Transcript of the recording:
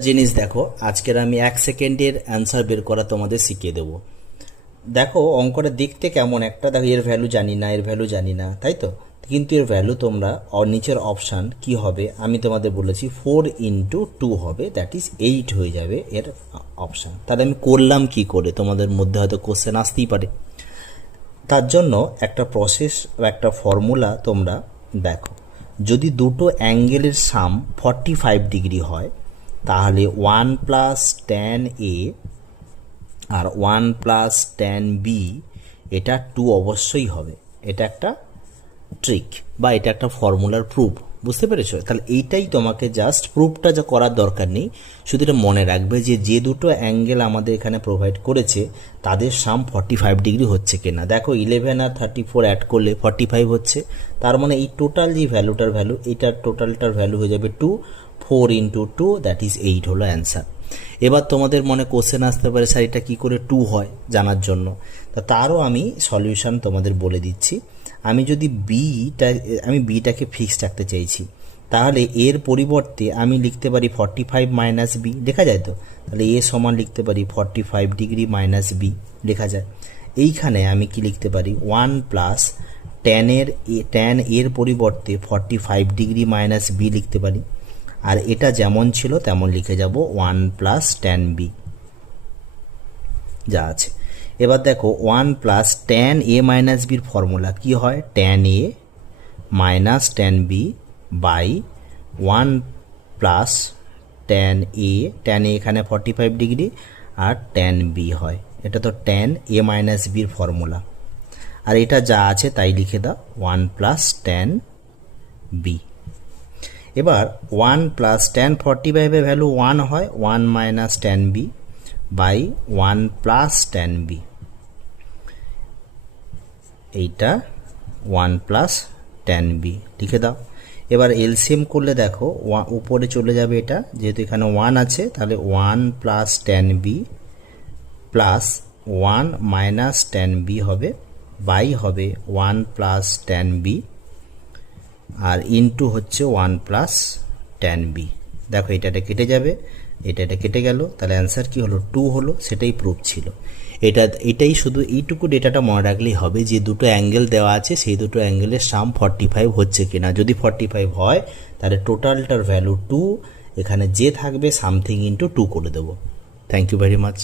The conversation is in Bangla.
জিনিস দেখো, আজকের আমি 1 সেকেন্ডের অ্যান্সার বের করা তোমাদের শিখিয়ে দেবো। দেখো অঙ্কটা দেখতে কেমন একটা, দেখো এর ভ্যালু জানি না, এর ভ্যালু জানি না, তাই তো। কিন্তু এর ভ্যালু তোমরা নিচের অপশান কি হবে আমি তোমাদের বলেছি 4 × 2 হবে, দ্যাট ইজ 8 হয়ে যাবে এর অপশান। তাহলে আমি করলাম কি করে, তোমাদের মধ্যে হয়তো কোশ্চেন আসতেই পারে। তার জন্য একটা প্রসেস বা একটা ফর্মুলা তোমরা দেখো। যদি দুটো অ্যাঙ্গেলের সাম 45 ডিগ্রি হয় তাহলে 1 + tan A R 1 + tan B এটা 2 অবশ্যই হবে। এটা একটা ট্রিক বা এটা একটা ফর্মুলার প্রুফ, বুঝতে পেরেছো? তাহলে এইটাই তোমাকে জাস্ট প্রুফটা যা করার দরকার নেই, শুধু এটা মনে রাখবে যে দুটো অ্যাঙ্গেল আমাদের এখানে প্রোভাইড করেছে তাদের সাম 45 ডিগ্রি হচ্ছে কিনা। দেখো 11 আর 34 অ্যাড করলে 45 হচ্ছে, তার মানে এই টোটাল যে ভ্যালুটার ভ্যালু, এটার টোটালটার ভ্যালু হয়ে যাবে 2, 4 × 2 দ্যাট ইজ 8 হলো অ্যান্সার। এবার তোমাদের মনে কোশ্চেন আসতে পারে স্যার এটা কী করে 2 হয় জানার জন্য, তারও আমি সলিউশন তোমাদের বলে দিচ্ছি। আমি যদি বিটাকে ফিক্সড রাখতে চাইছি, তাহলে এর পরিবর্তে আমি লিখতে পারি 45 - B, লেখা যায় তো। তাহলে এ সমান লিখতে পারি 45 ডিগ্রি - B লেখা যায়। এইখানে আমি কি লিখতে পারি 1 + tan এর পরিবর্তে 45 ডিগ্রি - B লিখতে পারি। আর এটা যেমন ছিল তেমন লিখে যাব 1 + tan B যা আছে। এবার দেখো 1 + tan A - Bর ফর্মুলা কি হয়, tan A - tan B by 1 + tan A, tan A এখানে 45 ডিগ্রি আর tan B হয়, এটা তো tan A - Bর ফর্মুলা। আর এটা যা আছে তাই লিখে দাও 1 + tan B। এবার 1 + tan 45 এর ভ্যালু 1 হয়, 1 - tan B by 1 + tan B, এইটা 1 + tan B লিখে দাও। এবার এলসিএম করলে দেখো উপরে চলে যাবে, এটা যেহেতু এখানে 1 আছে তাহলে 1 + tan B plus 1 - tan B হবে, বাই হবে 1 + tan B আর ইনটু হচ্ছে 1 + tan B। দেখো এটা কেটে যাবে, এটা কেটে গেল, তাহলে অ্যান্সার কি হলো 2 হলো, সেটাই প্রুফ ছিল। এটাই শুধু এইটুকু ডেটাটা মনে রাখলেই হবে যে দুটো অ্যাঙ্গেল দেওয়া আছে সেই দুটো অ্যাঙ্গেলের সাম 45 হচ্ছে কিনা। যদি 45 হয় তাহলে টোটালটার ভ্যালু 2, এখানে যে থাকবে সামথিং × 2 করে দেবো। Thank you very much.